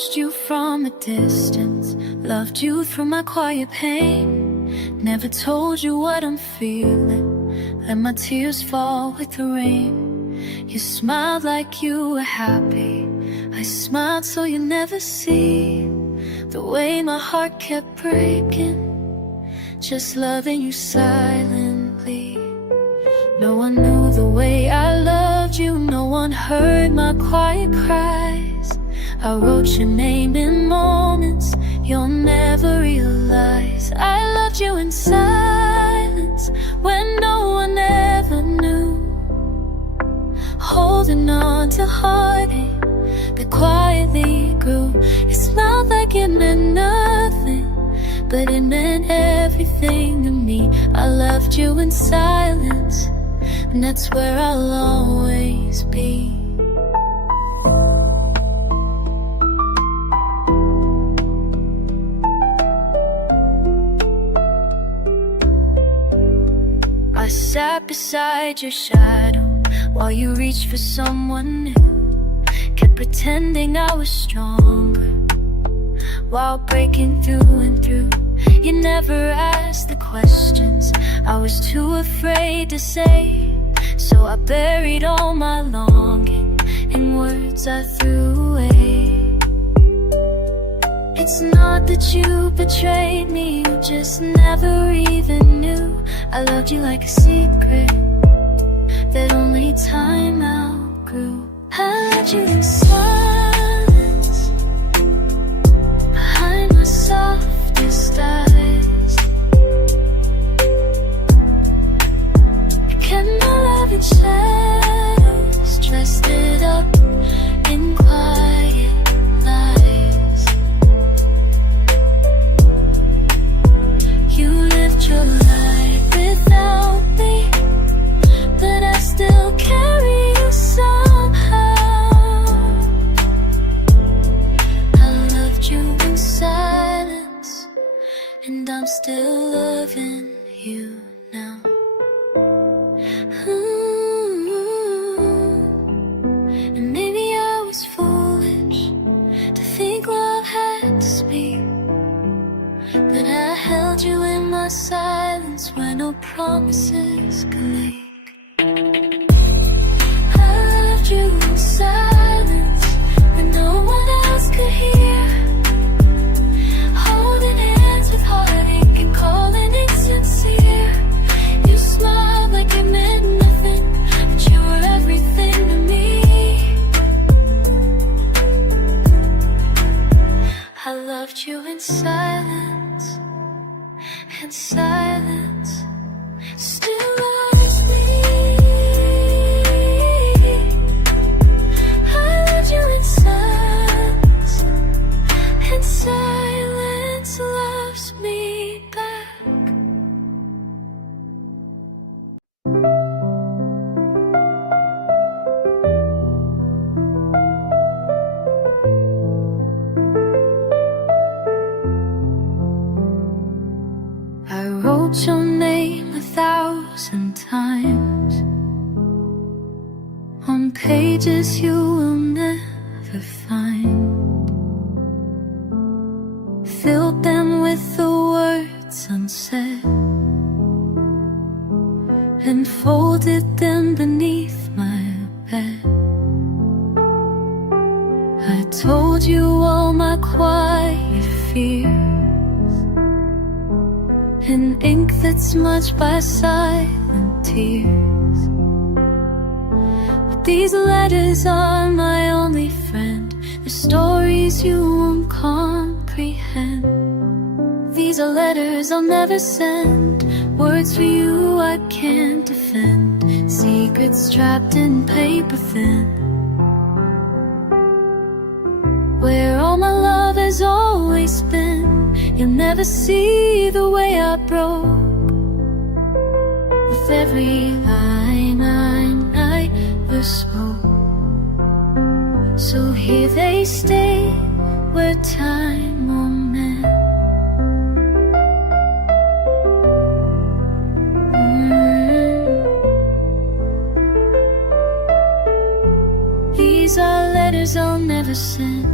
watched you from a distance, loved you through my quiet pain. Never told you what I'm feeling, let my tears fall with the rain. You smiled like you were happy, I smiled so you never see the way my heart kept breaking, just loving you silently. No one knew the way I loved you, no one heard my quiet cries. I wrote your name in moments you'll never realize. I loved you in silence when no one ever knew, holding on to heartache that quietly grew. It smelled like it meant nothing, but it meant everything to me. I loved you in silence, and that's where I'll always be. I sat beside your shadow while you reached for someone new, kept pretending I was stronger while breaking through and through. You never asked the questions I was too afraid to say, so I buried all my longing in words I threw away. It's not that you betrayed me, you just never even knew. I loved you like a secret that only time outgrew. I loved you in silence, behind my softest eyes. I kept my love in shadows, dressed it up in quiet lies. You lived your life without me, but I still carry you somehow. I loved you in silence, and I'm still loving you now. And maybe I was foolish to think love had to speak, but I held you in my silence where no promises could leak. I loved you in silence when no one else could hear, holding hands with heartache and calling insincere. You smiled like it meant nothing, but you were everything to me. I loved you in silence, and silence still loves me. I loved you in silence, and silence loves me back. I wrote your name 1,000 times on pages you will never find, filled them with the words unsaid, and folded them beneath my bed. I told you all my quiet fears in ink that's smudged by silent tears. But these letters are my only friend, the stories you won't comprehend. These are letters I'll never send, words for you I can't defend, secrets trapped in paper thin, where all my love has always been. You'll never see the way I broke with every line I never spoke. So here they stay where time won't mend. These are letters I'll never send,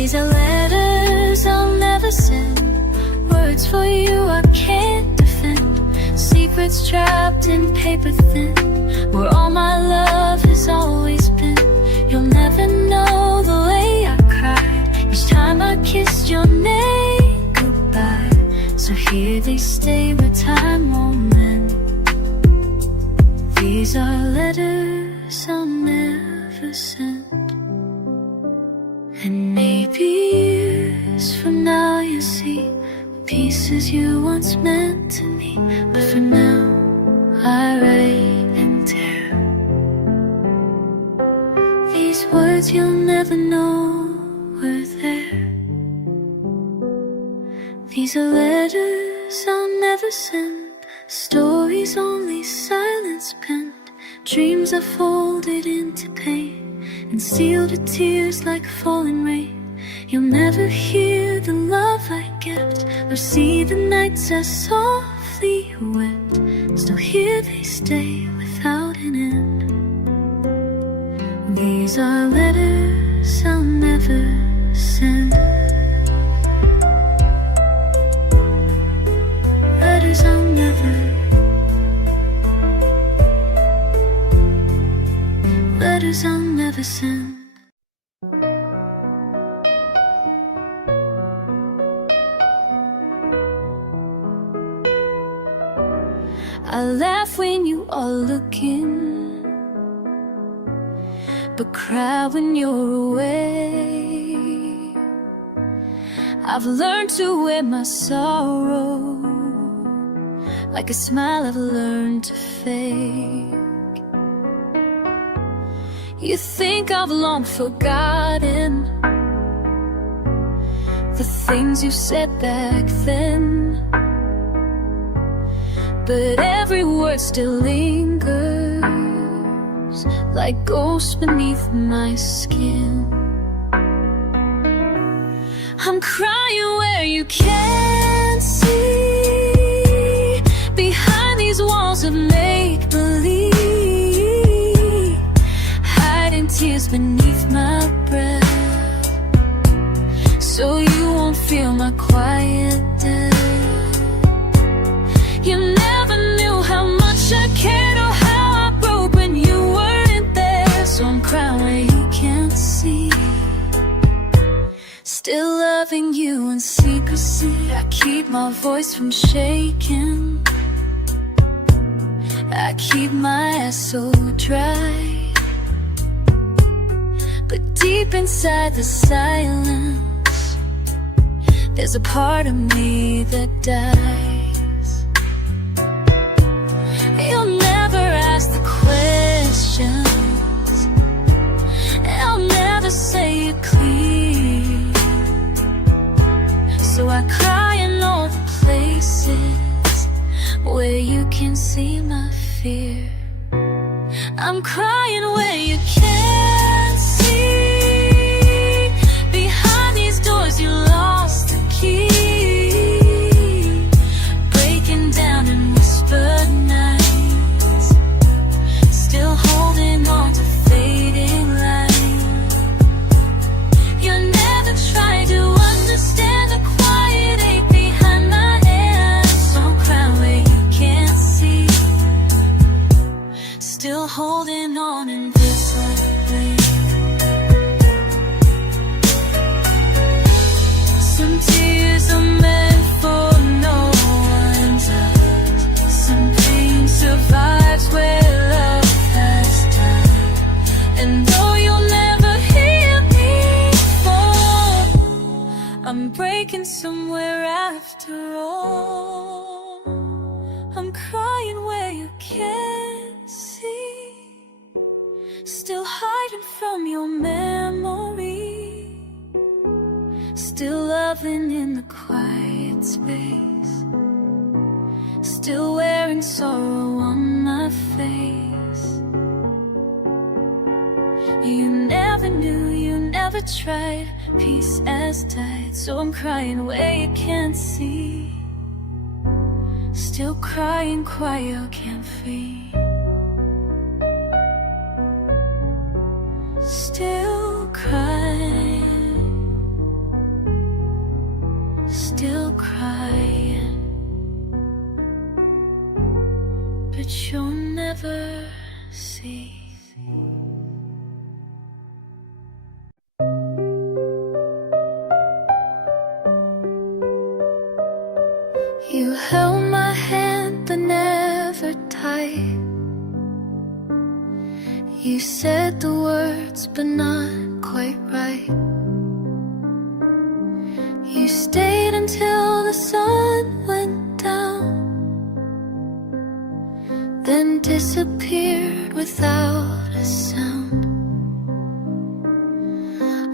These are letters I'll never send, words for you I can't defend, secrets trapped in paper thin, where all my love has always been. You'll never know the way I cried each time I kissed your name goodbye. So here they stay where time won't mend. These are letters I'll never send. And maybe years from now you'll see pieces you once meant to me, but for now I write and tear. These words you'll never know were there. These are letters I'll never send, stories only silence penned, dreams are folded into pain and sealed with tears like falling rain. You'll never hear the love I kept, or see the nights I softly wept. Still here they stay without an end. These are letters I'll never send. Letters I'll never. Letters I'll never send. I laugh when you are looking, but cry when you're away. I've learned to wear my sorrow like a smile I've learned to fake. You think I've long forgotten the things you said back then, but every word still lingers like ghosts beneath my skin. I'm crying where you can't see, behind these walls of make-believe, hiding tears beneath my breath, so you won't feel my quiet death. You never knew how much I cared or how I broke when you weren't there. So I'm crying where you can't see, still loving you in secrecy. I keep my voice from shaking, I keep my eyes so dry, but deep inside the silence, there's a part of me that dies. You'll never ask the questions, I'll never say it clear, so I cry in all the places where you can see my fear. I'm crying where you can't see, behind these doors you lost the key, breaking down in whispered nights, still holding on to fading light. You never tried to understand the quiet ache behind my hands. So I'm crying where you can't see, still holding on invisibly. Some tears are meant for no one's eyes, some pain survives where love has died. And though you'll never hear me fall, I'm breaking somewhere after all. I'm crying where you can't see, still hiding from your memory, still loving in the quiet space, still wearing sorrow on my face. You never knew, you never tried, peace has died. So I'm crying where you can't see, still crying quiet, can't fade, still crying see. You held my hand but never tight. You said the words but not quite right. You stayed until the sun went down, then disappeared without a sound.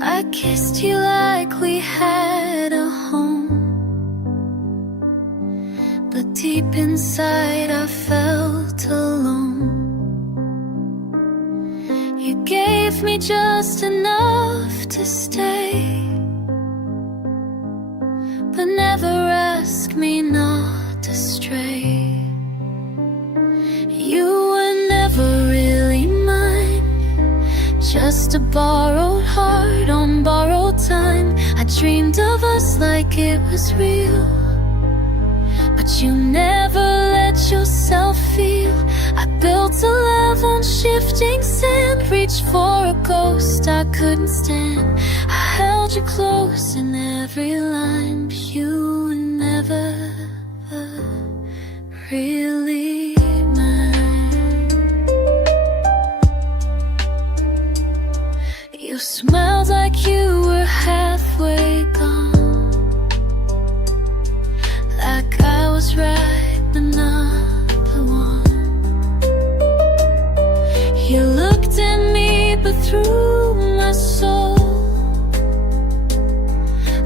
I kissed you like we had a home, but deep inside I felt alone. You gave me just enough to stay, but never asked me not to stray. You were never really mine, just a borrowed heart on borrowed time. I dreamed of us like it was real, but you never let yourself feel. I built a love on shifting sand, reached for a ghost I couldn't stand. I held you close in every line, but you were never really mine. You smiled like you were halfway gone, like I was right but not the one. You looked at me but through my soul,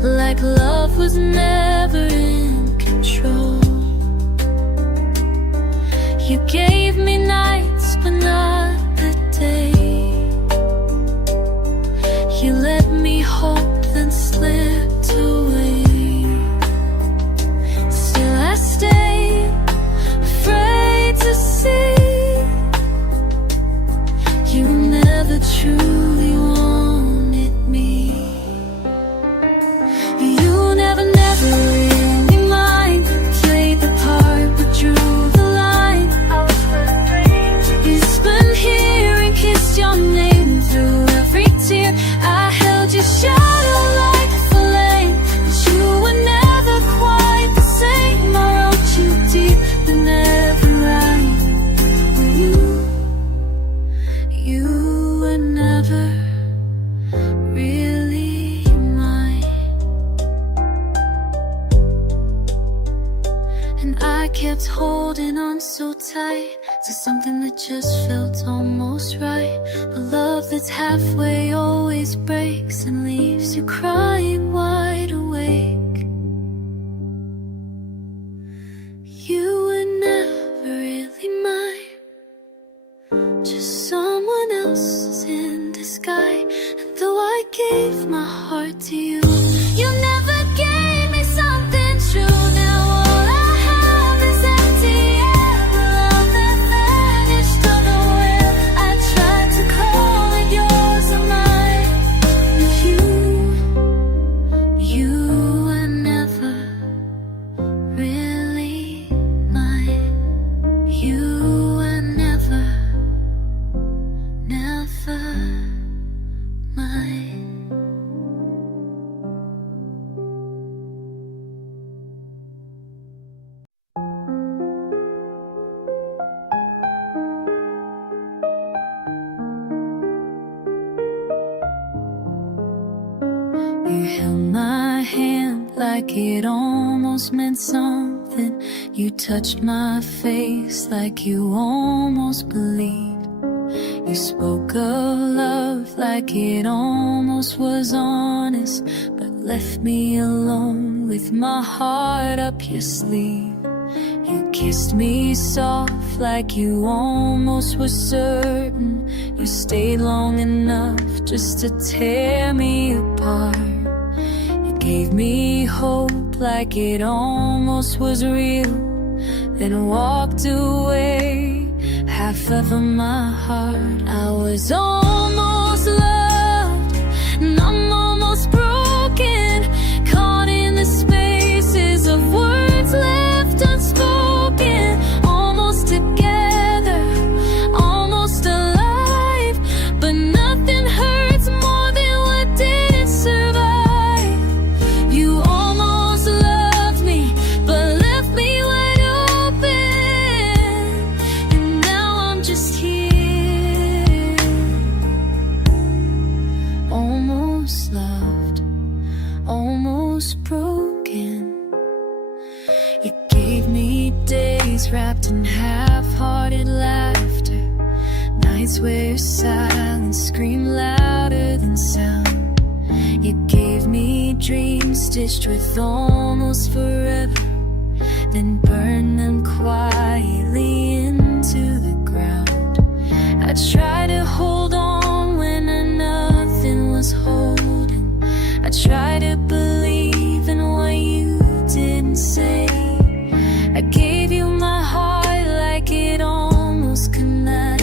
like love was never in control. You gave me nights but not the day. You let me hope then slipped away. Still I stay afraid to see you never truly wanted me. You never really mine, played the part but drew the line. You spun here and kissed your name through every tear. I held your shadow like a flame, but you were never quite the same. I wrote you deep but never right. You were never really mine. And I kept holding on so tight to something that just felt almost right. But love that's halfway always breaks and leaves you crying wide awake. You were never really mine, just someone else's in disguise. And though I gave my heart to you, you never gave me something true. Now all I have is empty air, love that vanished unaware. I tried to call it yours or mine, but you were never really mine. You were never mine. You held my hand like it almost meant something. You touched my face like you almost believed. You spoke of love like it almost was honest, but left me alone with my heart up your sleeve. You kissed me soft like you almost were certain. You stayed long enough just to tear me apart. You gave me hope like it almost was real, then walked away, half of my heart. I was almost loved, and I'm almost broken, caught in the spaces of words left unspoken. Almost together, almost alive. almost broken. You gave me days wrapped in half-hearted laughter, nights where silence screamed louder than sound. You gave me dreams stitched with almost forever, then burned them quietly into the ground. I tried to hold on when nothing was holding. I tried to believe in what you didn't say. I gave you my heart like it almost could not,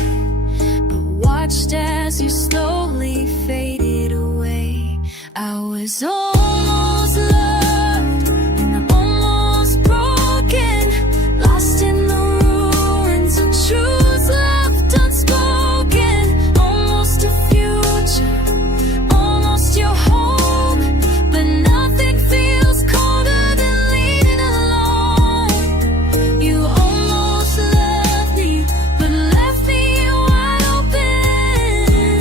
but watched as you slowly faded away. I was almost loved and almost broken, lost in the ruins of truths left unspoken. Almost a future, almost your home, but nothing feels colder than leaving alone. You almost loved me, but left me wide open,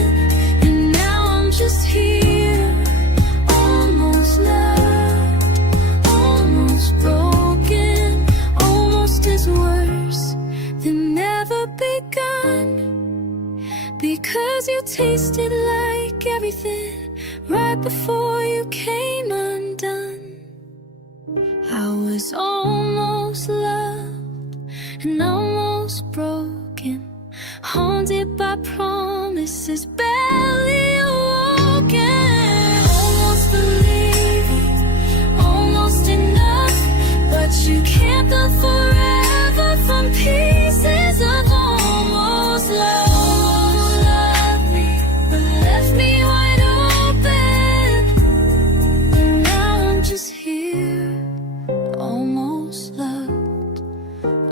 and now I'm just here, almost loved, almost broken, almost as worse than never begun. Because you tasted like everything right before you came undone. I was almost loved and almost broken, haunted by promises barely awoken. Almost believing, almost enough, but you kept the forever from pieces of almost love. Loved me, but left me wide open, and now I'm just here, almost loved,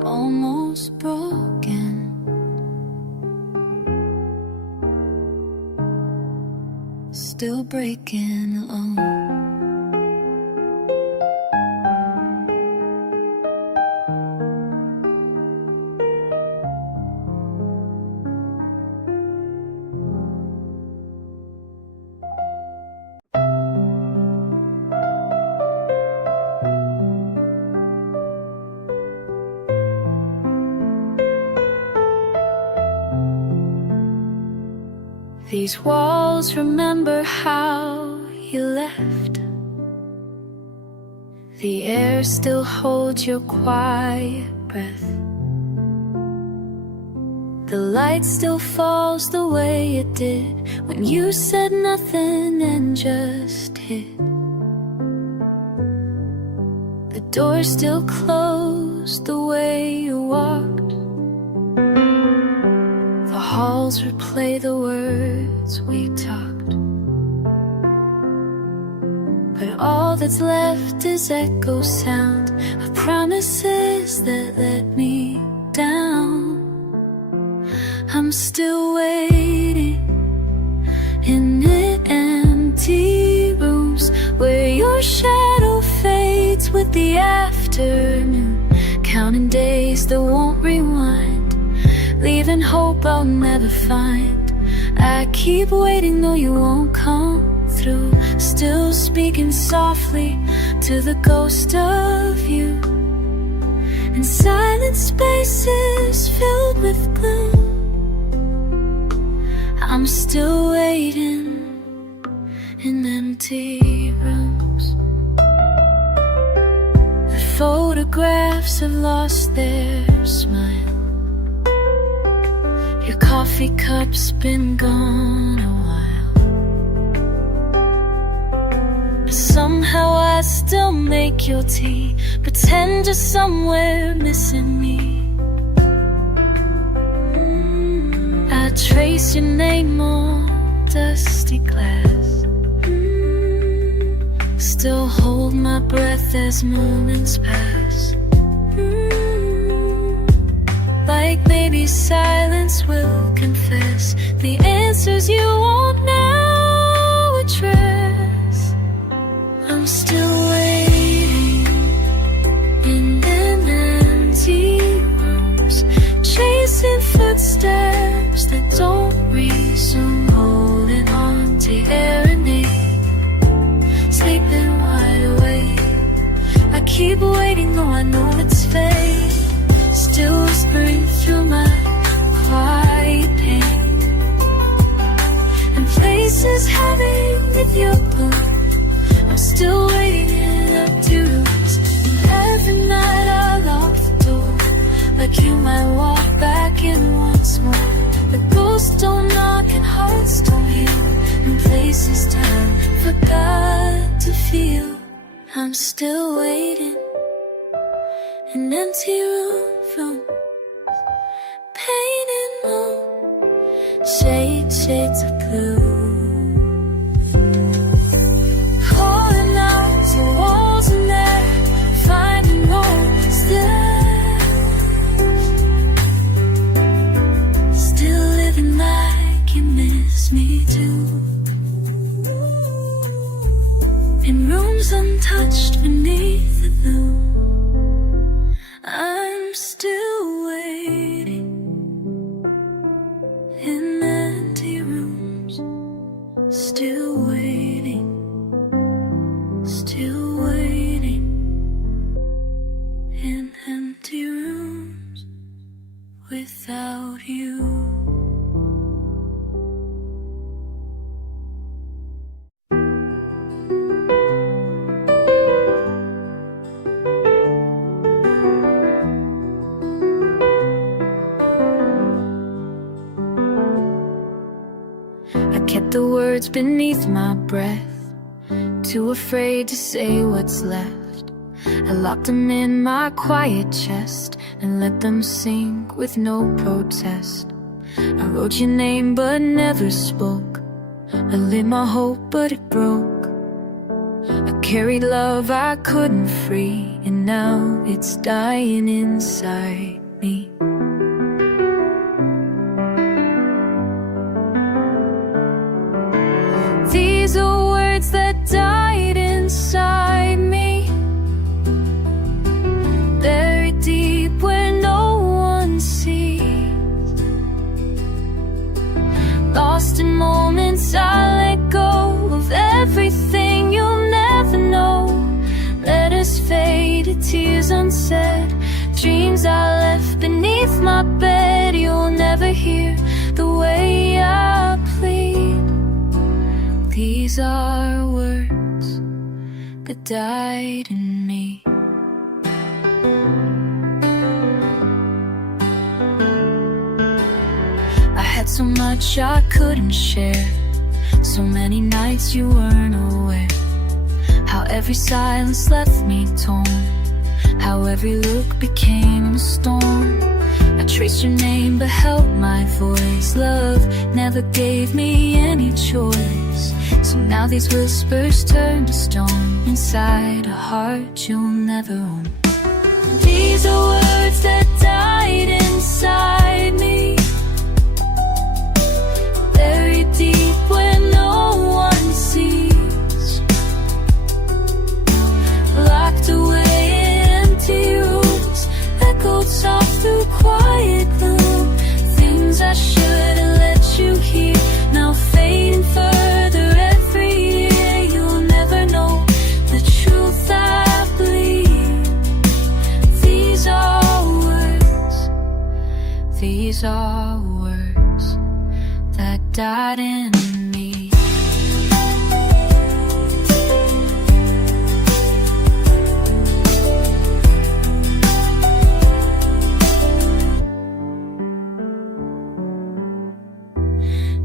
almost broken. Still breaking alone. These walls remember how you left. The air still holds your quiet breath. The light still falls the way it did when you said nothing and just hid. The door still closed the way you walked. The halls replay the words we talked, but all that's left is echo sound of promises that let me down. I'm still waiting in the empty rooms where your shadow fades with the afternoon, counting days that won't rewind, leaving hope I'll never find. I keep waiting though you won't come through, still speaking softly to the ghost of you, in silent spaces filled with gloom. I'm still waiting in empty rooms. The photographs have lost their smile. Your coffee cup's been gone a while. Somehow I still make your tea, pretend you're somewhere missing me. I trace your name on dusty glass, still hold my breath as moments pass. Like maybe silence will confess the answers you won't now address. I'm still waiting in empty rooms, chasing footsteps that don't resume, holding on to air and sleeping wide awake. keep waiting, though I know it's fate. Still whispering through my quiet pain. And places heavy with your blood, I'm still waiting in empty rooms. And every night I lock the door, like you might walk back in once more. The ghosts don't knock and hearts don't heal, and places time forgot to feel. I'm still waiting in empty rooms, painted on shades of blue. Calling out to walls and there, finding homes there. Still living like you miss me too. In rooms untouched beneath the gloom, I'm still waiting in empty rooms. Still waiting, still waiting in empty rooms without you. Kept the words beneath my breath, too afraid to say what's left. I locked them in my quiet chest and let them sink with no protest. I wrote your name but never spoke. I lit my hope but it broke. I carried love I couldn't free, and now it's dying inside me. These are words that died inside me, buried deep where no one sees. Lost in moments I let go of everything you'll never know. Letters faded, tears unsaid, dreams I left beneath my bed. You'll never hear the way I plead. These are words that died in me. I had so much I couldn't share, so many nights you weren't aware. How every silence left me torn, how every look became a storm. I traced your name but held my voice. Love never gave me any choice, so now these whispers turn to stone inside a heart you'll never own. These are words that died inside me, buried deep where no one sees. Locked away in empty rooms, echoed soft through quiet gloom. Things I should have let you hear, now fading further every year. You'll never know the truth I bleed. These are words that died in me.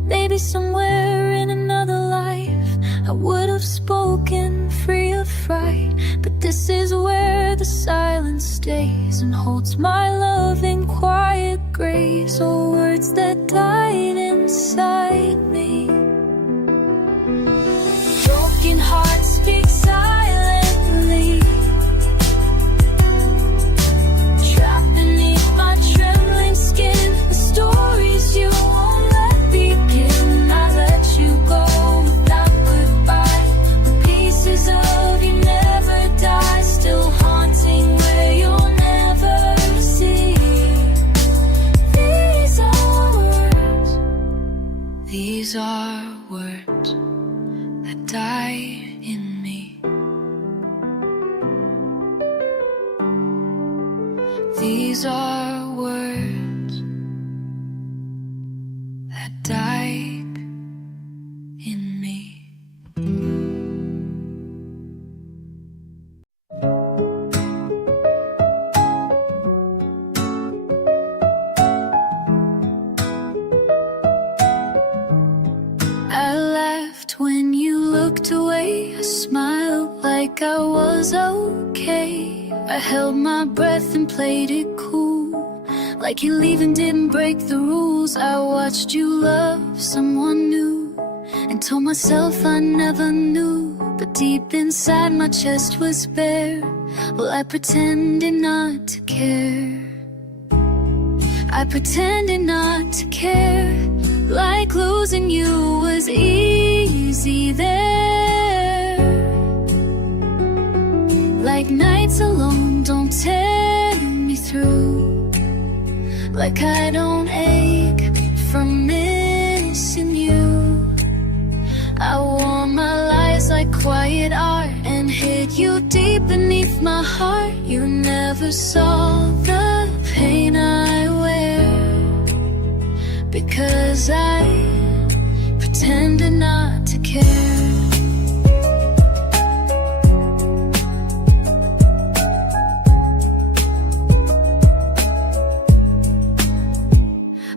Maybe somewhere in another life I would have spoken free of fright, but this is where the silence stays and holds my love in quiet grace. Oh, words that died inside me. Broken hearts speak silently, trapped beneath my trembling skin. The stories you won't let begin. I let you go without goodbye, but pieces of you never die, still haunting where you'll never see. These are words that die in me. These are words that died in me. I laughed when you looked away. I smiled like I was okay. I held my breath and played it cool, like you leaving didn't break the rules. I watched you love someone new and told myself I never knew. But deep inside my chest was bare. Well, I pretended not to care. I pretended not to care, like losing you was easy there. Like nights alone don't tear me through, like I don't ache from missing you. I wore my lies like quiet art and hid you deep beneath my heart. You never saw the pain I wear, because I pretended not to care.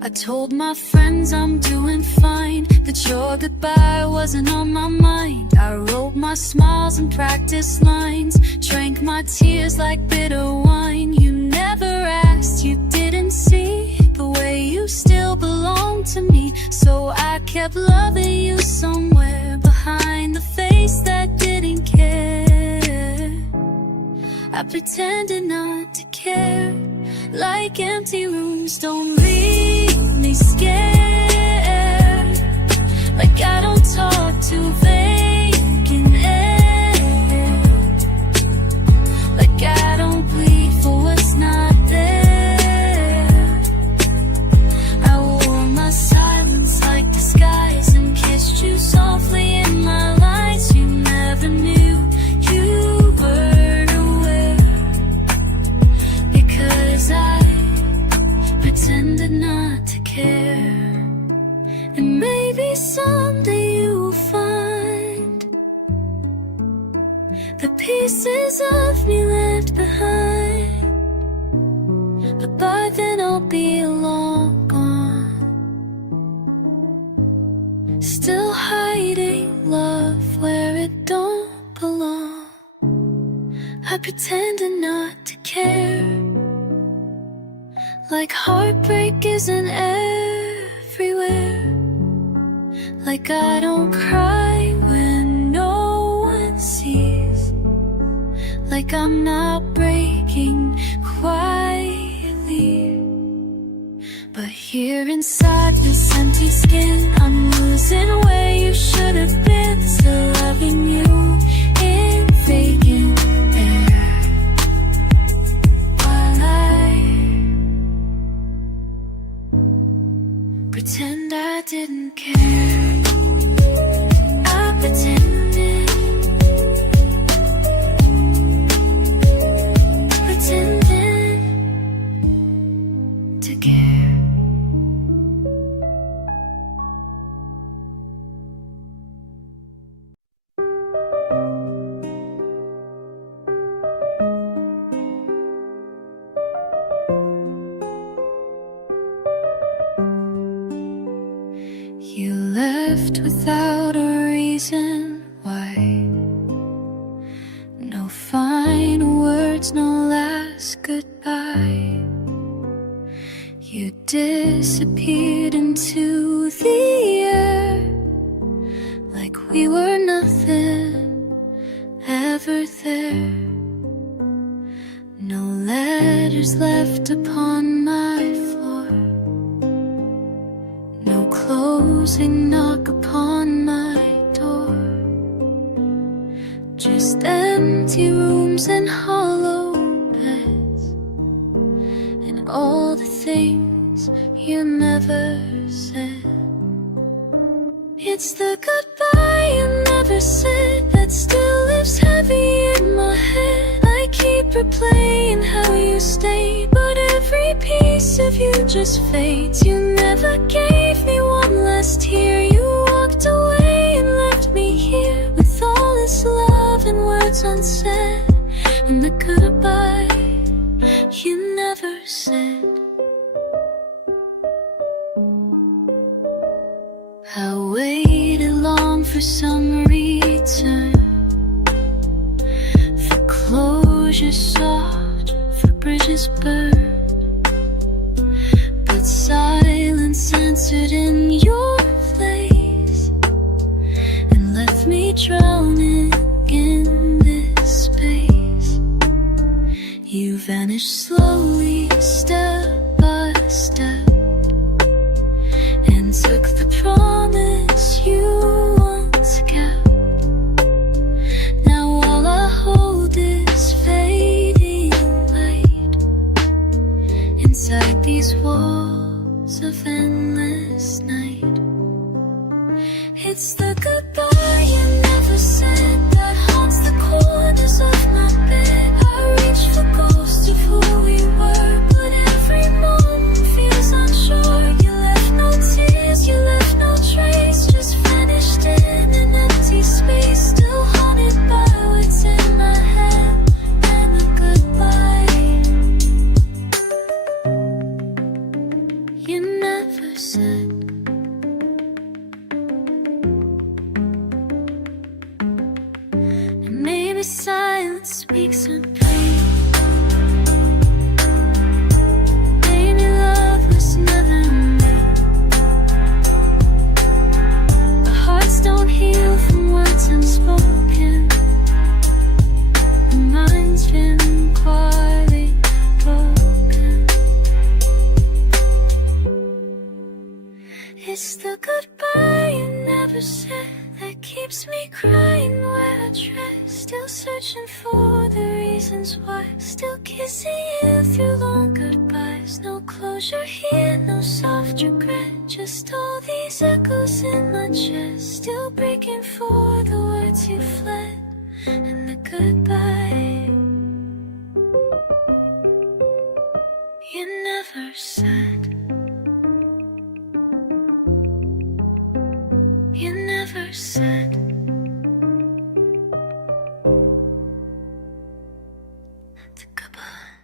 I told my friends I'm doing fine, that your goodbye wasn't on my mind. I wrote my smiles and practiced lines, drank my tears like bitter wine. You never asked, you didn't see the way you still belong to me. So I kept loving you somewhere behind the face that didn't care. I pretended not to care, like empty rooms don't really scare. Like I don't talk to vacant air. Like I don't bleed for what's not there. I wore my silence like disguise and kissed you softly in my lies. You never knew you were aware, because I pretended not to care. And maybe someday you'll find the pieces of me left behind, but by then I'll be long gone, still hiding love where it don't belong. I pretended not to care, like heartbreak isn't everywhere. Like I don't cry when no one sees. Like I'm not breaking quietly. But here inside this empty skin, I'm losing where you should have been. Still loving you in vacant air, while I pretend I didn't care. I pretended to care. You left without a reason why. No final words, no last goodbye. You disappeared into the air, like we were nothing ever there. No letters left upon my floor, no closing knock upon my door. Just empty rooms and hollow beds, and all the things you never said. It's the goodbye you never said that still lives heavy in my head. I keep replaying how you stayed, but of you just fades. You never gave me one last tear. You walked away and left me here with all this love and words unsaid, and the goodbye you never said. I waited long for some return, for closure sought, for bridges burned, but silence answered in your place and left me drowning in this space. You vanished slowly, step by step, and took the promise you once kept. Now all I hold is fading light inside these walls of endless night. It's the goodbye you never said that haunts the corners of my bed. I reach for ghosts of who we were, but every moment feels unsure. You left no tears, you left no trace, just vanished in an empty space. Still haunted by what's in my head and a goodbye you never said. And maybe silence speaks in pain. Maybe love was never meant. But hearts don't heal from words unspoken. Mine's been quietly broken. It's the goodbye you never said that keeps me crying where I tread. Still searching for the reasons why. Still kissing you through long goodbyes. No closure here, no soft regret. Just all these echoes in my chest. Still breaking for the words you fled and the goodbye you never said. You never said. The goodbye.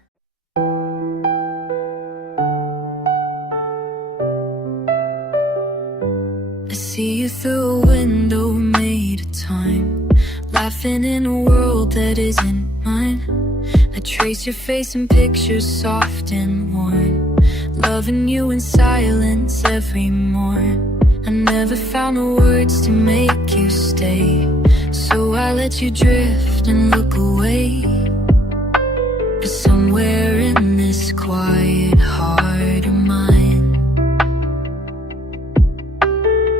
I see you through a window made of time, laughing in a world that isn't mine. I trace your face in pictures soft and warm, loving you in silence every morn. I never found the words to make you stay, so I let you drift and look away. But somewhere in this quiet heart of mine,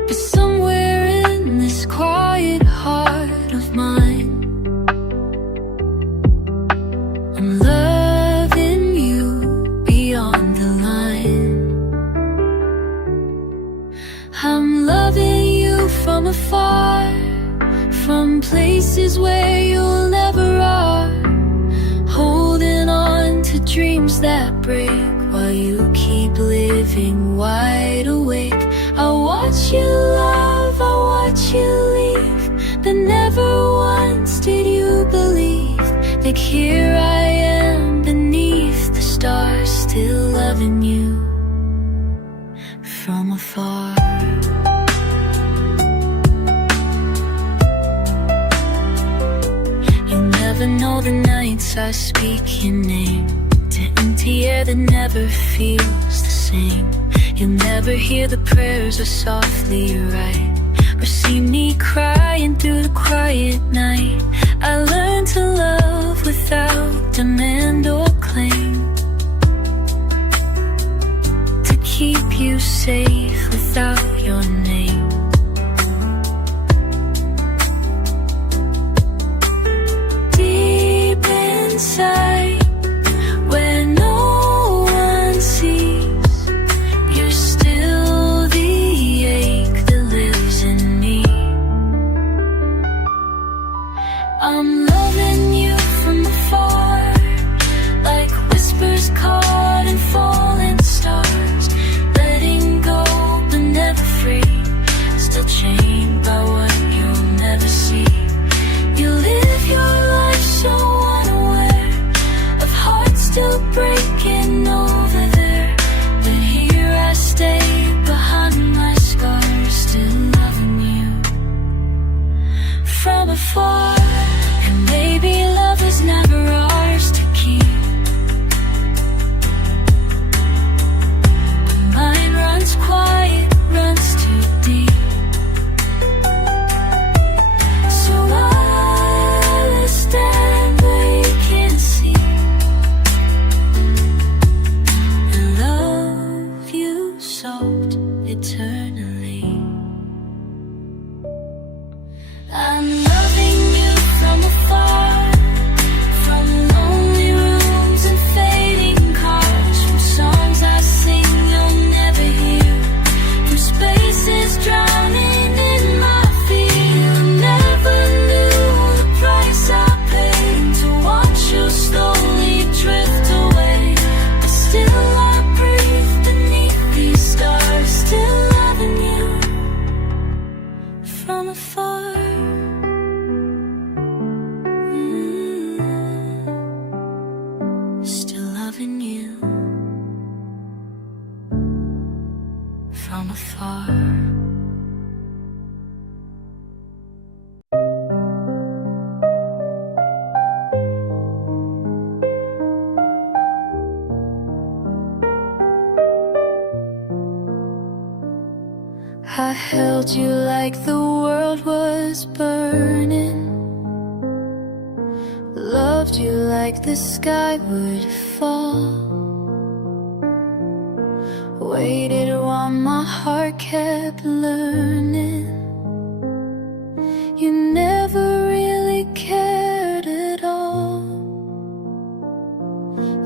but somewhere in this quiet heart of mine, I'm loving you beyond the line. I'm loving you from afar, from places where you'll never are, holding on to dreams that break while you keep living wide awake. I watch you love, I watch you leave, but never once did you believe that here I am beneath the stars, still loving you from afar. You'll never know the nights I speak your name to empty air that never feels the same. You'll never hear the prayers I softly write, or see me crying through the quiet night. I learned to love without demand or claim, to keep you safe without your name. Deep inside, where no one sees, you're still the ache that lives in me. I'm loving you from afar, like whispers caught in falling stars. Held you like the world was burning. Loved you like the sky would fall. Waited while my heart kept learning. You never really cared at all.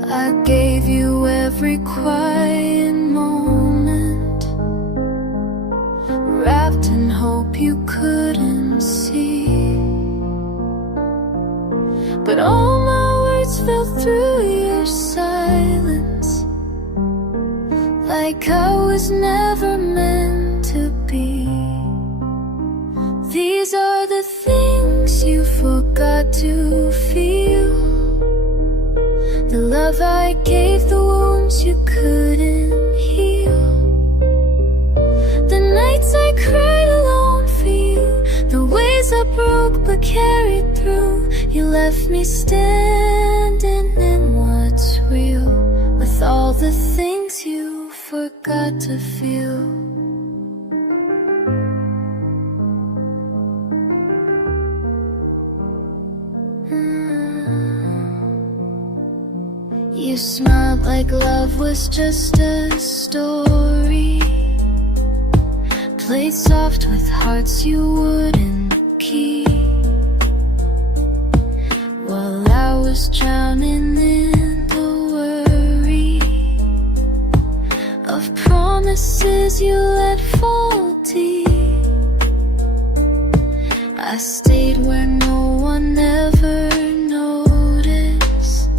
I gave you every quiet moment, wrapped in hope you couldn't see. But all my words fell through your silence, like I was never meant to be. These are the things you forgot to feel. The love I gave, the wounds you couldn't heal. The nights I cried alone for you, the ways I broke but carried through. You left me standing in what's real, with all the things you forgot to feel. You smiled like love was just a story, played soft with hearts you wouldn't keep, while I was drowning in the worry of promises you let fall deep. I stayed where no one ever noticed.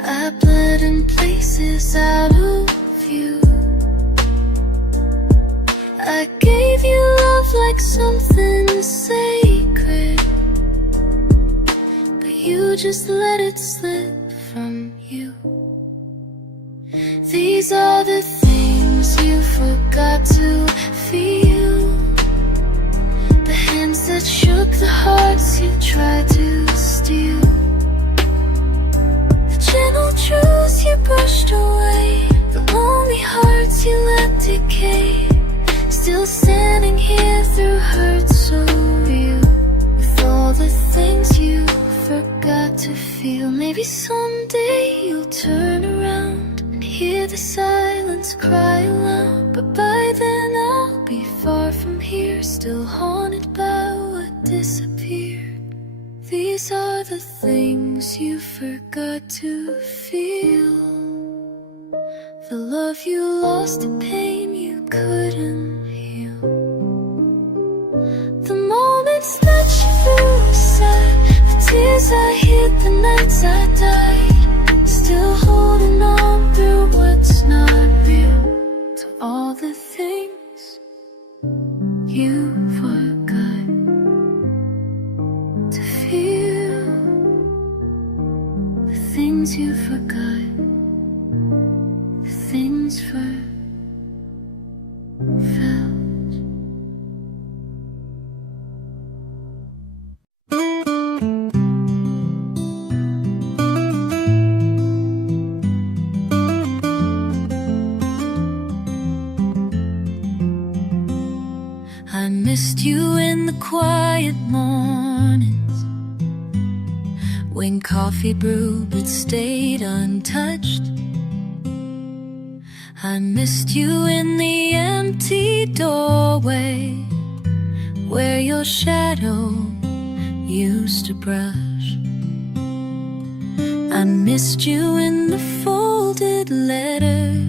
I bled in places out of view. I gave you love like something sacred, but you just let it slip from you. These are the things you forgot to feel. The hands that shook the hearts you tried to steal. The gentle truths you brushed away. The lonely hearts you let decay. Still standing here through hurt so real, with all the things you forgot to feel. Maybe someday you'll turn around and hear the silence cry aloud, but by then I'll be far from here, still haunted by what disappeared. These are the things you forgot to feel. The love you lost, the pain you couldn't heal. The moments that you threw aside, the tears I hid, the nights I died, still holding on through what's not real. To all the things you forgot to feel. The things you forgot, the things felt. I missed you in the quiet mornings, when coffee brewed but stayed untouched. I missed you in the empty doorway, where your shadow used to brush. I missed you in the folded letters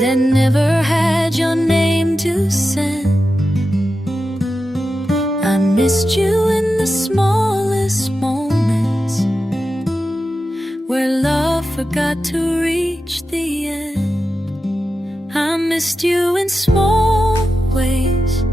that never had your name to send. I missed you in the smallest moments, where love forgot to reach the end. I missed you in small ways,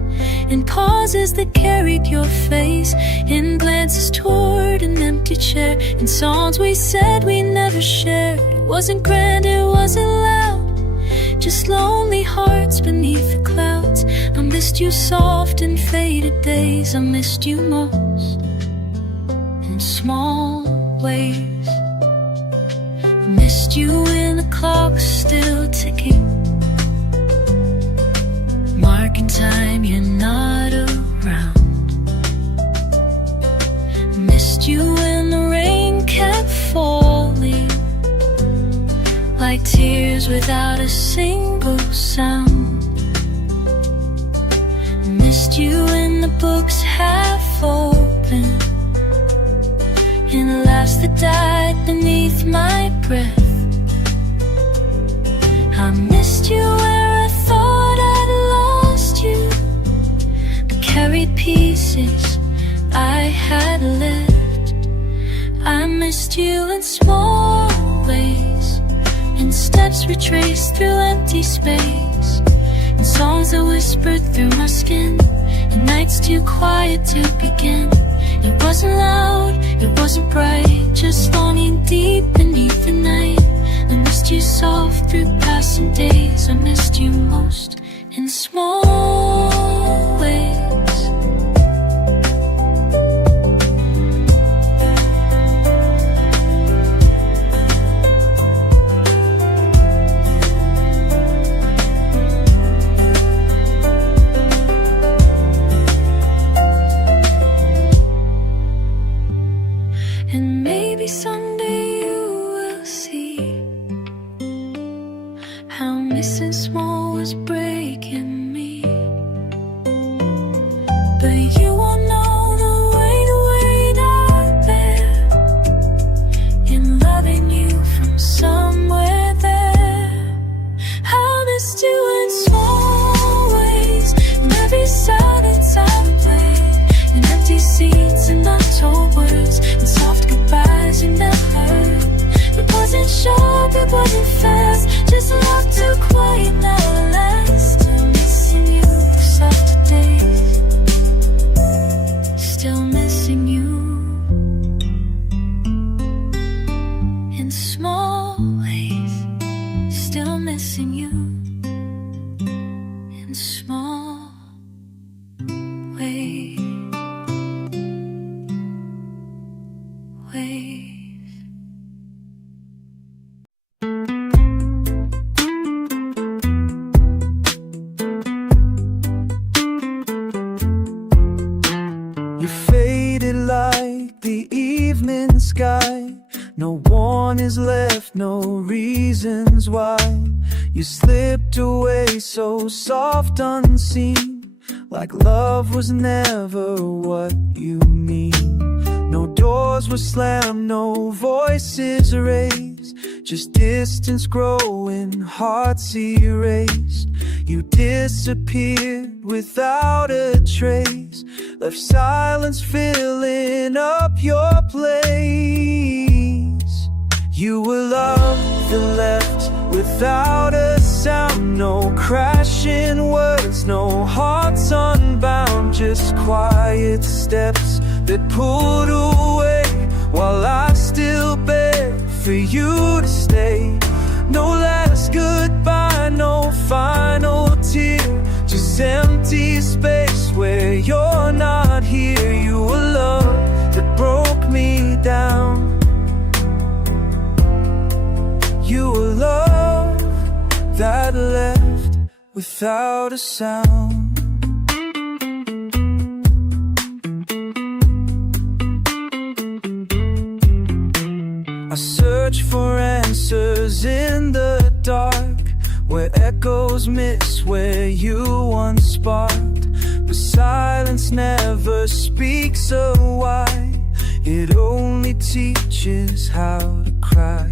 in pauses that carried your face, in glances toward an empty chair, in songs we said we never shared. It wasn't grand, it wasn't loud, just lonely hearts beneath the clouds. I missed you soft and faded days. I missed you most in small ways. Missed you when the clock's still ticking. marking time you're not around. Missed you when the rain kept falling, like tears without a single sound. Missed you when the book's half open, and laughs that died beneath my breath. I missed you where I thought I'd lost you, but carried pieces I had left. I missed you in small ways, in steps retraced through empty space, in songs that whispered through my skin, in nights too quiet to begin. It wasn't loud, it wasn't bright, just longing deep beneath the night. I missed you soft through passing days. I missed you most in small ways. And maybe someday you will see how missing small was breaking me. But you won't know the weight I bear in loving you from somewhere there. I missed you in small ways, in every silence I played, in empty seats and untold words, in soft goodbyes you never heard. It wasn't sharp, it wasn't fast, just love too quiet now at last. Still missing you for softer days, still missing you in small ways, still missing you in small ways. You faded like the evening sky. No one is left, no reasons why. You slipped away so soft, unseen, like love was never what you mean. No doors were slammed, no voices raised, just distance growing, hearts erased. You disappeared without a trace, left silence filling up your place. You were love that left without a sound, no crashing words, no hearts unbound, just quiet steps that pulled away while I still beg for you to stay. No last goodbye, no final tear, just empty space where you're not here. You were love that broke me down. You were love that left without a sound. I search for answers in the dark, where echoes miss where you once sparked. But silence never speaks of why, it only teaches how to cry.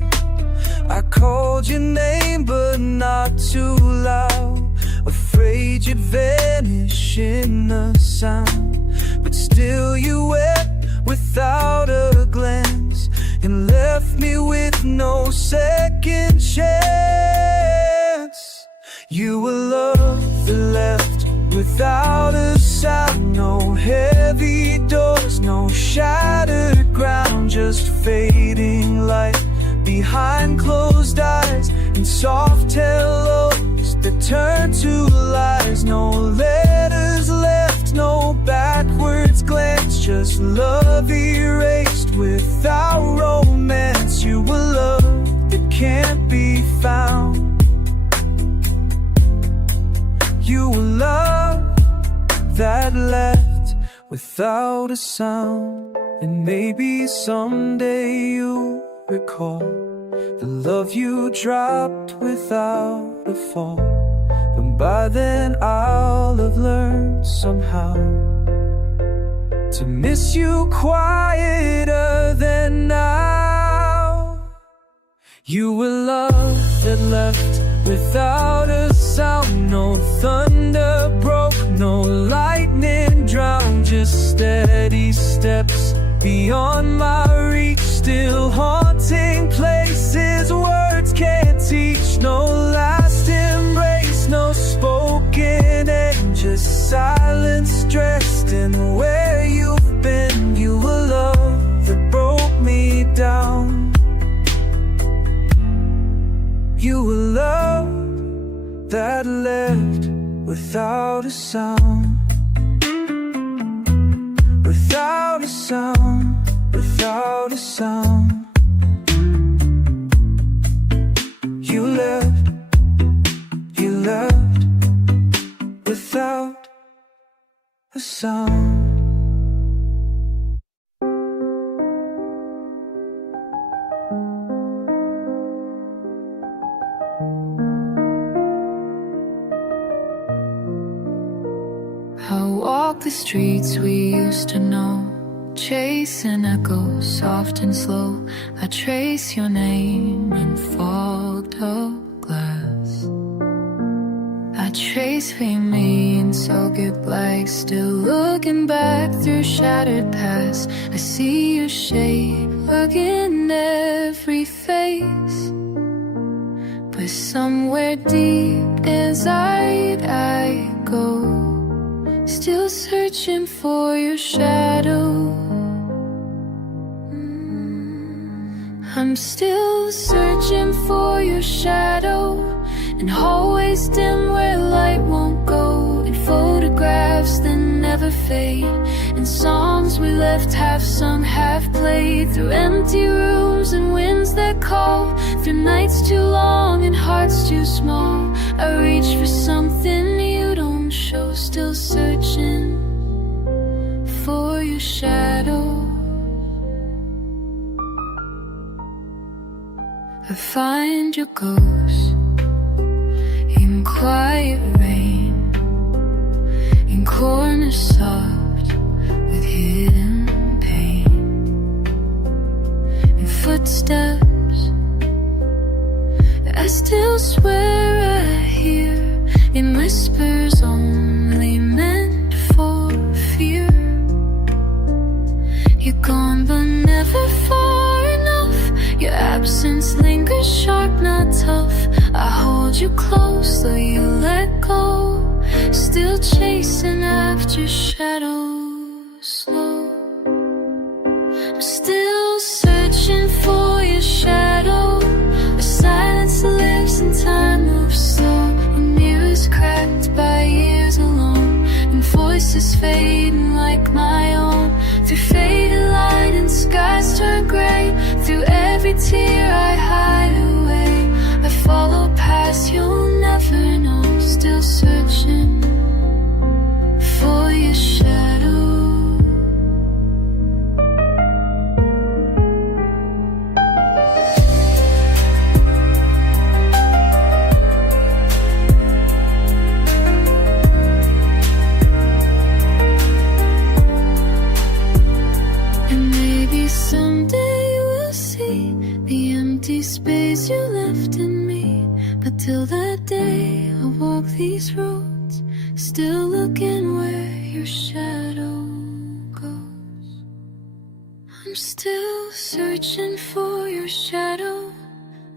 I called your name but not too loud, afraid you'd vanish in the sound. But still you wept without a glance, and left me with no second chance. You were love that left without a sound, no heavy doors, no shattered ground, just fading light behind closed eyes, and soft hellos that turn to lies. No letters left, no backwards glance, just love erased without romance. You were love that can't be found. You were love that left without a sound. And maybe someday you'll recall the love you dropped without a fall. But by then I'll have learned somehow to miss you quieter than now. You were love that left without a sound. No thunder broke, no lightning drowned. Just steady steps beyond my reach, still haunting places words can't teach. No last embrace, no spoken end, just silence dressed in where you've been. You were love that broke me down. You were love that left without a sound. Without a sound, without a sound. You left without a sound. I walk the streets we used to know, chasing echoes soft and slow. I trace your name in fogged up glass. I trace we mean so goodbye, still looking back through shattered past. I see your shape in every face, but somewhere deep inside I go, still searching for your shadow. I'm still searching for your shadow, in hallways dim where light won't go, in photographs that never fade, in songs we left half sung, half played, through empty rooms and winds that call, through nights too long and hearts too small. I reach for something you don't show, still searching for your shadow. I find your ghost in quiet rain, in corners soft with hidden pain, in footsteps I still swear I hear, in whispers only meant for fear. You're gone but never far enough, your absence lingers sharp, not tough. I hold you close though you let go, still chasing after shadows slow. I'm still searching for your shadow, where silence lives and time moves slow, and mirrors cracked by years alone, and voices fading like my own, through faded light and skies turn gray, through every tear I hide away. I follow past, you'll never know, still searching for your shadow. And maybe someday we'll see the empty space you left in me, but till that day I walk these roads, still looking where your shadow goes. I'm still searching for your shadow,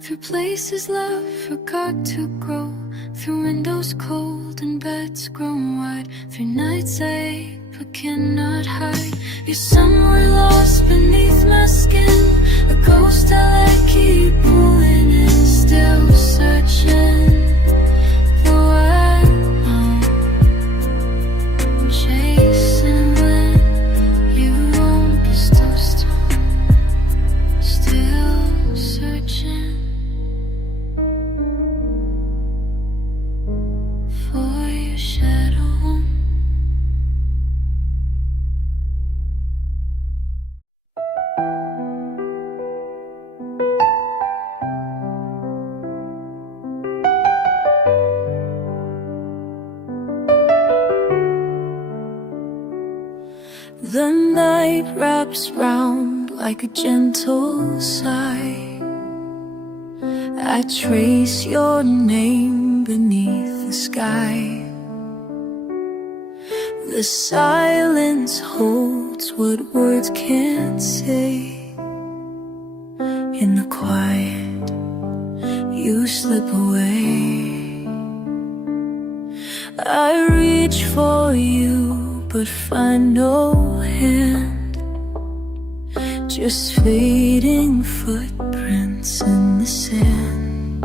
through places love forgot to grow, through windows cold and beds grown wide, through nights I ache but cannot hide. You're somewhere lost beneath my skin, a ghost I let keep pulling in, still searching. Though I know I'm chasing when you won't be, still searching for your shadow. wraps round like a gentle sigh. I trace your name beneath the sky. The silence holds what words can't say. In the quiet, you slip away. I reach for you, but find no hand. Just fading footprints in the sand.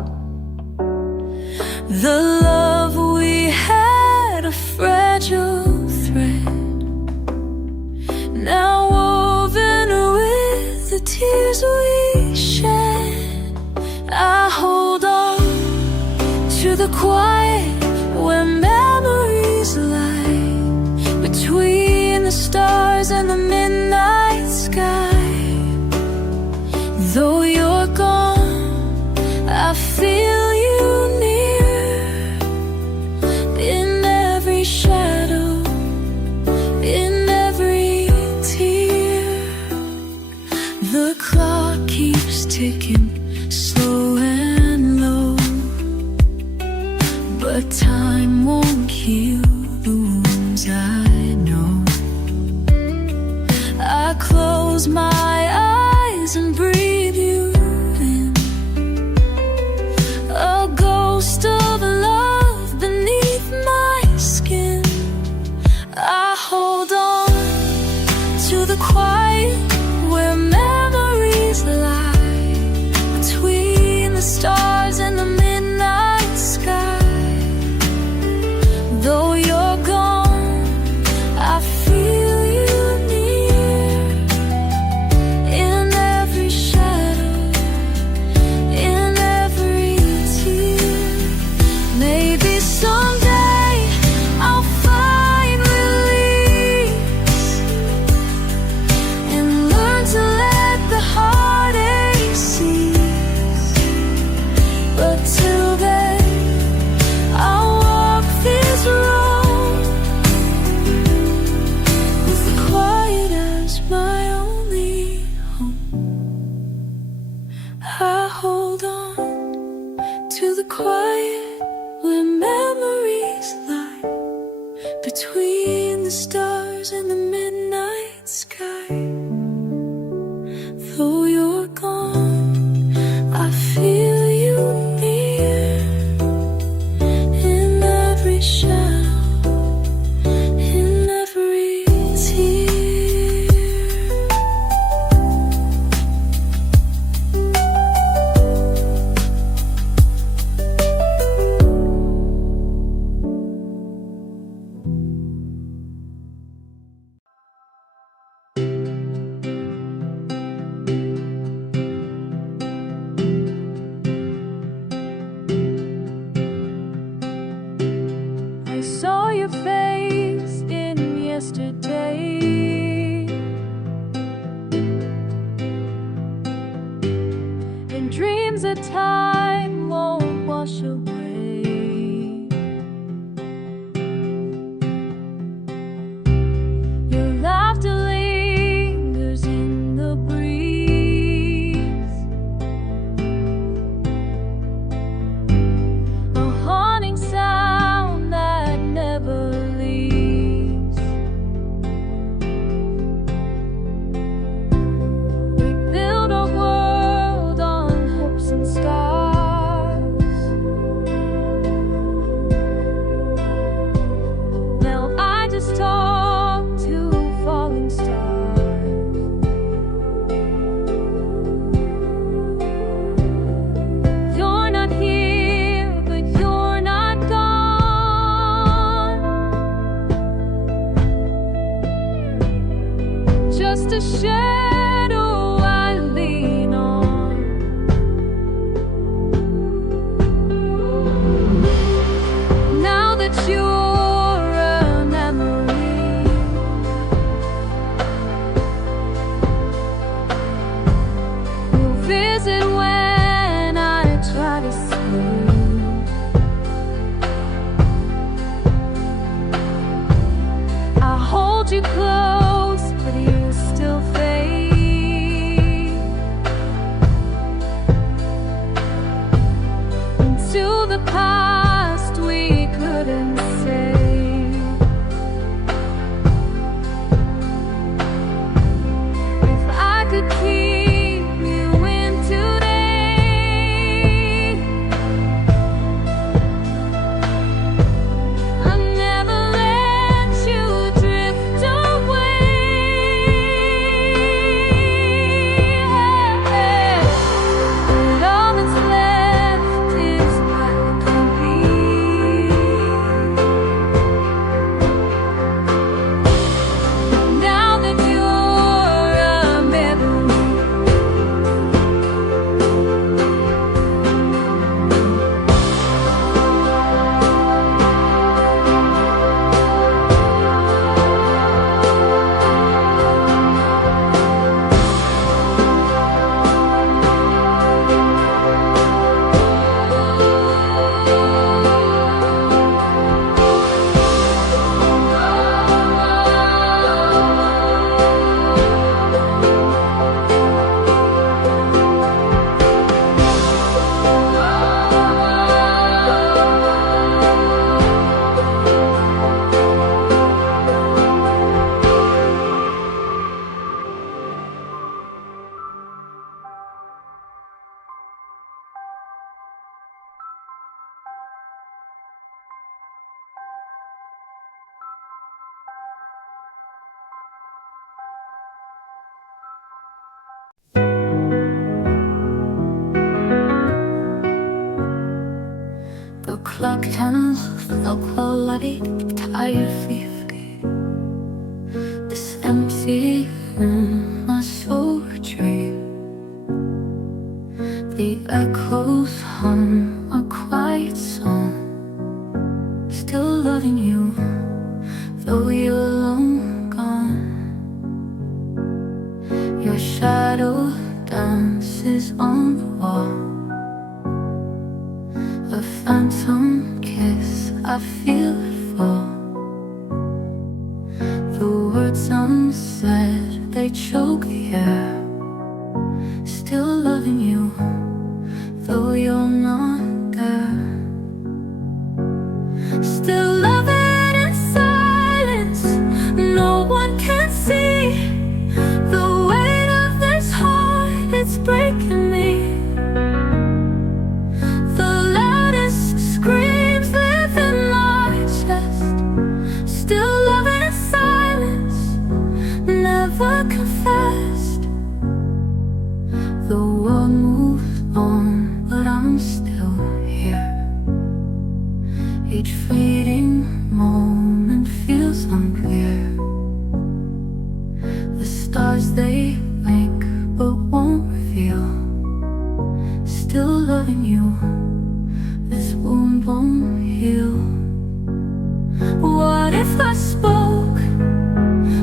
The love we had, a fragile thread, now woven with the tears we shed. I hold on to the quiet where memories lie, between the stars and the midnight sky. Though you're gone, I feel you near, in every shadow, in every tear. The clock keeps ticking, slow and low, but time won't heal the wounds I know. I close my eyes and breathe you in, a ghost of love beneath my skin. I hold on to the quiet where memories lie, between the stars and the midnight sky. Though you're gone, I feel you near, in every shadow, in every tear. Maybe someday I'll find release and learn to let the heartache cease. But till then, I'll walk this road with the quiet as my only home. I hold on to the quiet where memories lie, between the stars and the midnight sky. Though you're gone, I feel you near, in every shadow, in every tear. I saw your face in yesterday, in dreams that time won't wash away. Your laughter lingers in the breeze, a haunting sound that never leaves. We build a world on hopes and stars. Now I just talk to falling stars. You're not here, but you're not gone. Just a shadow I lean on. Now that you're a memory, you'll visit when I try to sleep. I hold you close, but you still fade. light, tired feet. This empty room, my soul retreat. The echoes hum a quiet song, still loving you, though you're long gone. Your shadow dances on the wall, a phantom kiss, I feel it fall. The words unsaid, they choke the air. Still loving you, though you're not there. Still loving in silence, no one can see the weight of this heart, it's breaking me. The loudest screams live in my chest. Still loving in silence, never confessed. The world moves on, but I'm still here. Each fleeting moment feels unclear. The stars they blink but won't reveal. Still loving you, this wound won't heal. What if I spoke?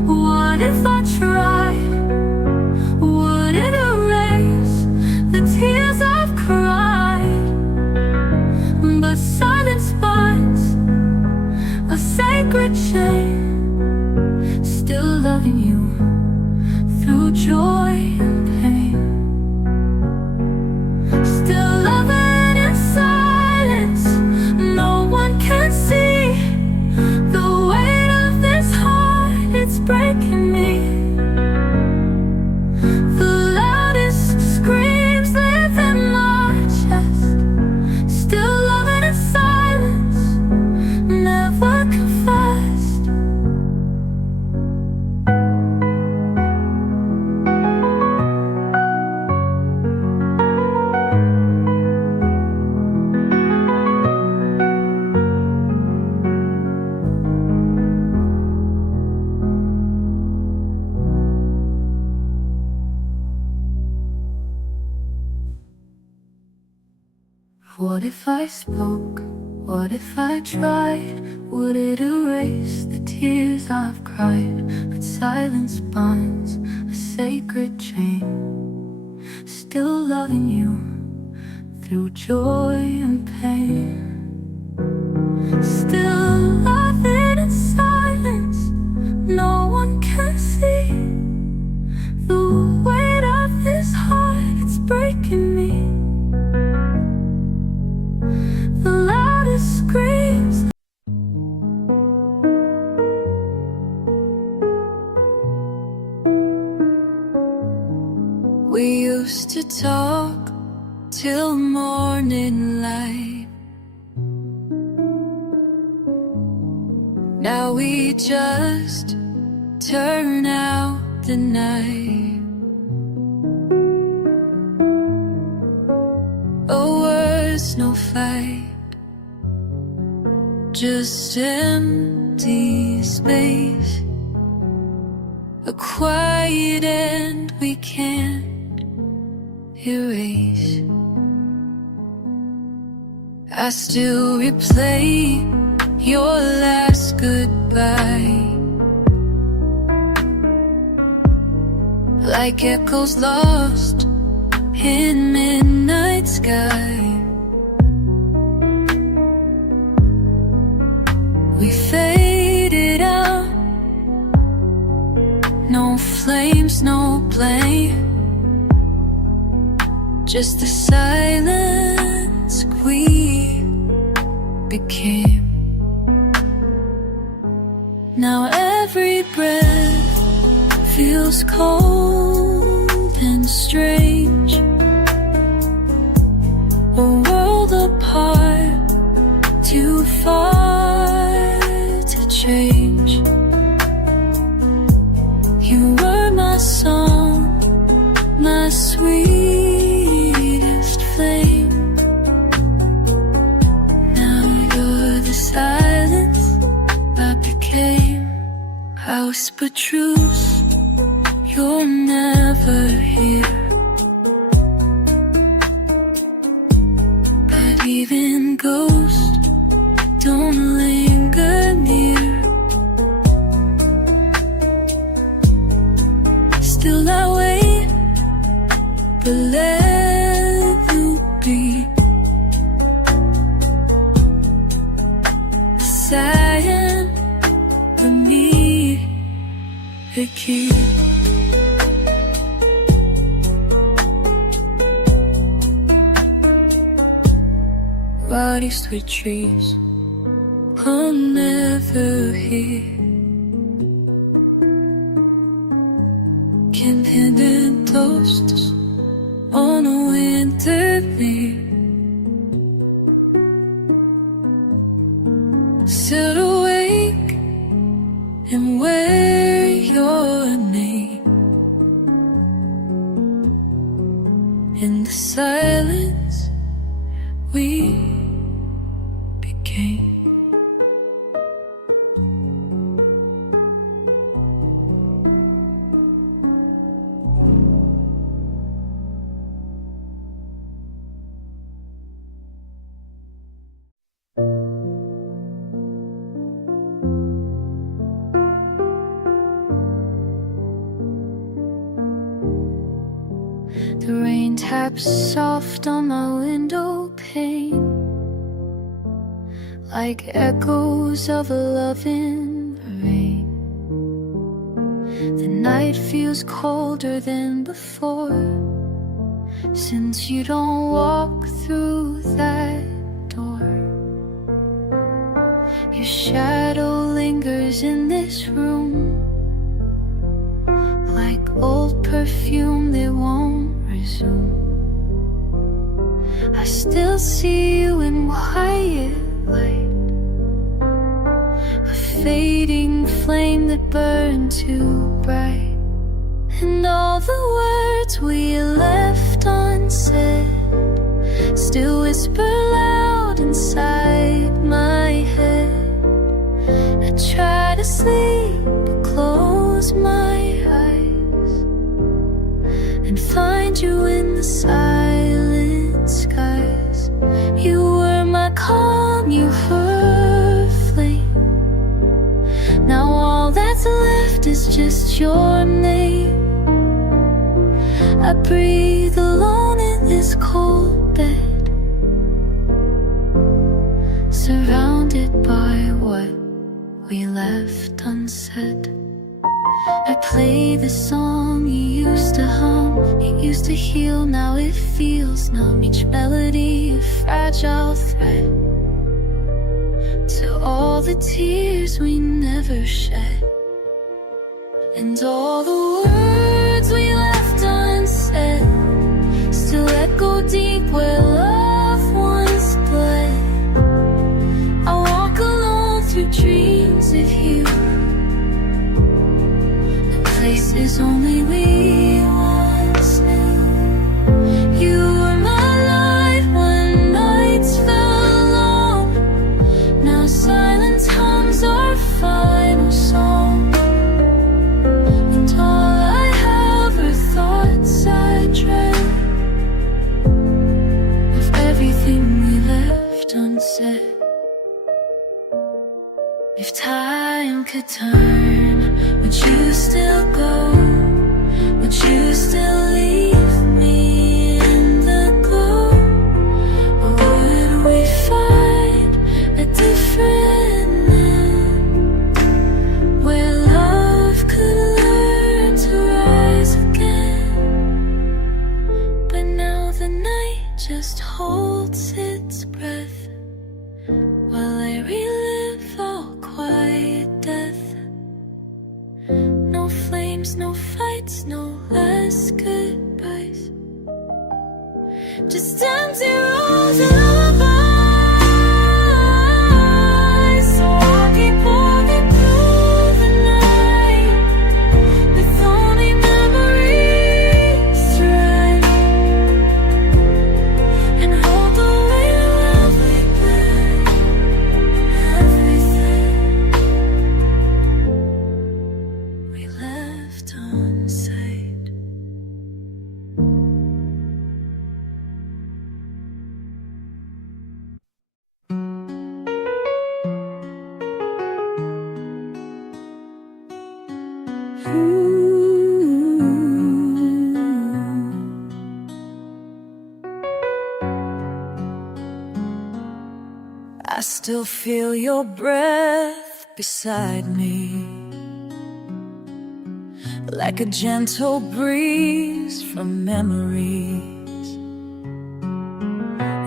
What if I tried? Would it erase the tears I've cried? But silence binds a sacred chain. Still loving you through joy and pain. Still loving in silence, no one can see the weight of this heart, it's breaking me. The loudest screams live in my chest. Still loving in silence, never confessed. What if I spoke? What if I tried? Would it erase the tears I've cried? But silence binds a sacred chain. Still loving you through joy and pain. Still loving in silence, no one can see the weight of this heart, it's breaking me. The loudest screams. We used to talk till morning light. Now we just turn out the night. Oh, words, no fight, just empty space. A quiet end we can't erase. I still replay your last goodbye, like echoes lost in midnight sky. We faded out, no flames, no blame, just the silence we became. Now every breath feels cold and strange, a world apart, too far to change. You were my song, my sweetest flame. Now you're the silence here. But even ghosts don't linger near. Still I wait, but let you be. Sighing beneath the key. Rotty sweet trees are never here. Independent toasts on a winter beer. Sit awake and wear your name in the silence we became. The rain taps soft on my window pane, like echoes of a loving rain. The night feels colder than before, since you don't walk through that door. Your shadow lingers in this room, like old perfume that won't resume. I still see you in quiet light, a fading flame that burned too bright. And all the words we left unsaid still whisper loud inside my head. I try to sleep, but close my eyes and find you in the silent skies. You were my calm, you were a flame. Now all that's left is just your name. I breathe alone in this cold bed, surrounded by what we left unsaid. I play the song you used to hum, it used to heal, now it feels numb. Each melody a fragile thread to all the tears we never shed, and all the words we left unsaid still echo deep where love once bled. I walk alone through dreams of you, places only we once knew. You were my light when nights fell long. Now silence hums our final song, and all I have are thoughts I dread of everything we left unsaid. If time could turn, would you still go? Would you still leave me in the glow? Or would we find a different land where love could learn to rise again? But now the night just holds its breath while I relive all quiet death. No flames, no fights, no last goodbyes, just empty rooms and lullabies. So I'll keep walking through the night with only memories to write, and hold the weight of love we bear, everything we left unsaid. I still feel your breath beside me, like a gentle breeze from memories.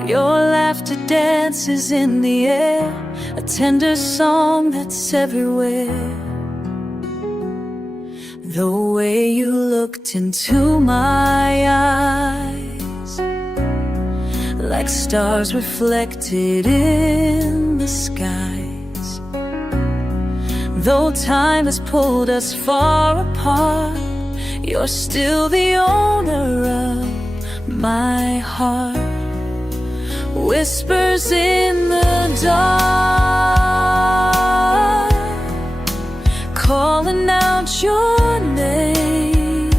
Your laughter dances in the air, a tender song that's everywhere. The way you looked into my eyes, like stars reflected in the skies. Though time has pulled us far apart, you're still the owner of my heart. Whispers in the dark, calling out your name.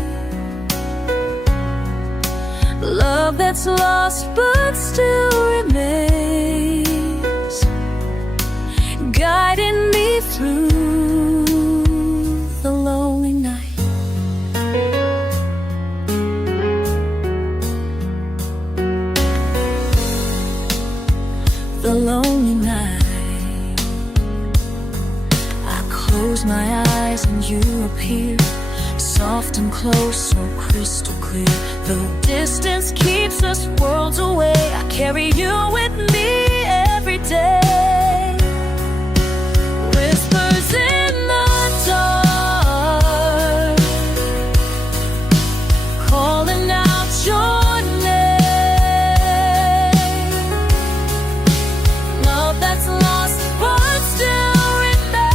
Love that's lost but still remains, guiding me through the lonely night. The lonely night. I close my eyes and you appear, soft and close, so crystal clear. The distance keeps us worlds away. I carry you with me every day. Whispers in the dark, calling out your name. Love that's lost but still remains.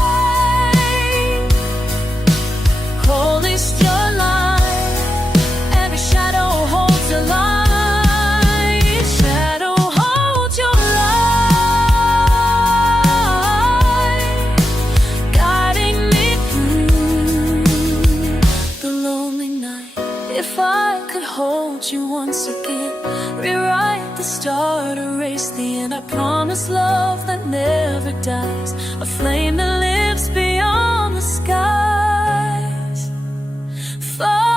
Holy still light, every shadow holds your light. Shadow holds your light, guiding me through the lonely night. If I could hold you once again, rewrite the start, erase the end. I promise love that never dies, a flame that lives beyond the skies. Far